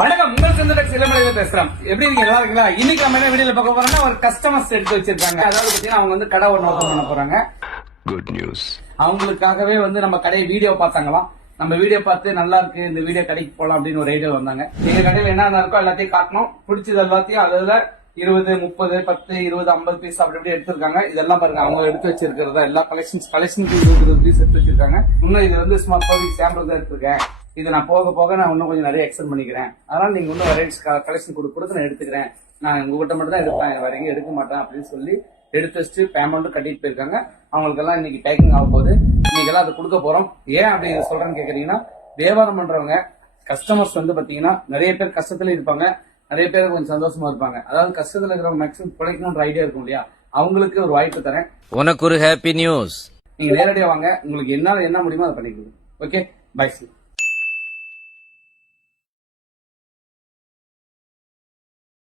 வணக்கம், உங்கள் சொந்த சிலமலையில பேசுறேன். எப்படி நீங்க நல்லா இருக்கீங்களா? இன்னைக்கு நம்ம என்ன வீடியோல பார்க்க போறோம்னா, ஒரு கஸ்டமர்ஸ் எடுத்து வச்சிருக்காங்க. அதாவது பாத்தீங்கன்னா அவங்க வந்து கடை ஒண்ணு ஓபன் பண்ண போறாங்க. Good news. அவங்களுக்காகவே வந்து நம்ம கடை வீடியோ பார்த்தாங்களாம். நம்ம வீடியோ பார்த்து நல்லா இருக்கு, இந்த வீடியோ கடைக்கு போலாம் அப்படின்னு ஒரு ஐடியா வந்தாங்க. எங்க கடையில என்ன இருக்கோ எல்லாத்தையும் காட்டணும், பிடிச்சது எல்லாத்தையும் அதுல 20, 30, 10, 20, 50 பீஸ் அப்படி இப்படி எடுத்திருக்காங்க. இதெல்லாம் பாருங்க, அவங்க எடுத்து வச்சிருக்கிறதா எல்லா கலெக்ஷனுக்கு 20 பீஸ் எடுத்து வச்சிருக்காங்க. இன்னும் இது வந்து சும்மா சாம்பிள் தான் எடுத்திருக்கேன். இது நான் போக போக நான் இன்னும் கொஞ்சம் நிறைய எக்ஸ்டெண்ட் பண்ணிக்கிறேன். அதனால நீங்க இன்னும் வெரைட்டிஸ் கலெக்ஷன் கொடுத்து நான் எடுத்துக்கிறேன். நான் உங்ககிட்ட மட்டும் தான் எடுப்பேன், வரைக்கும் எடுக்க மாட்டேன் அப்படின்னு சொல்லி எடுத்து வச்சுட்டு பேமெண்ட்டும் கட்டிட்டு போயிருக்காங்க. அவங்களுக்கு எல்லாம் இன்னைக்கு பேக்கிங் ஆக போகுது. இன்னைக்கு எல்லாம் அதை கொடுக்க போறோம். ஏன் அப்படி சொல்றேன்னு கேக்குறீங்கன்னா, வியாபாரம் பண்றவங்க கஸ்டமர்ஸ் வந்து பாத்தீங்கன்னா நிறைய பேர் கஷ்டத்துல இருப்பாங்க, நிறைய பேர் கொஞ்சம் சந்தோஷமா இருப்பாங்க. அதாவது கஷ்டத்துல இருக்கிறவங்க மேக்ஸிமம் பிழைக்கணும்ன்ற ஐடியா இருக்கும் இல்லையா, அவங்களுக்கு ஒரு வாய்ப்பு தரேன். உனக்கு ஒரு ஹாப்பி நியூஸ். நீங்க நேரடியா வாங்க, உங்களுக்கு என்ன முடியுமோ அதை பண்ணிக்கலாம். Okay, by.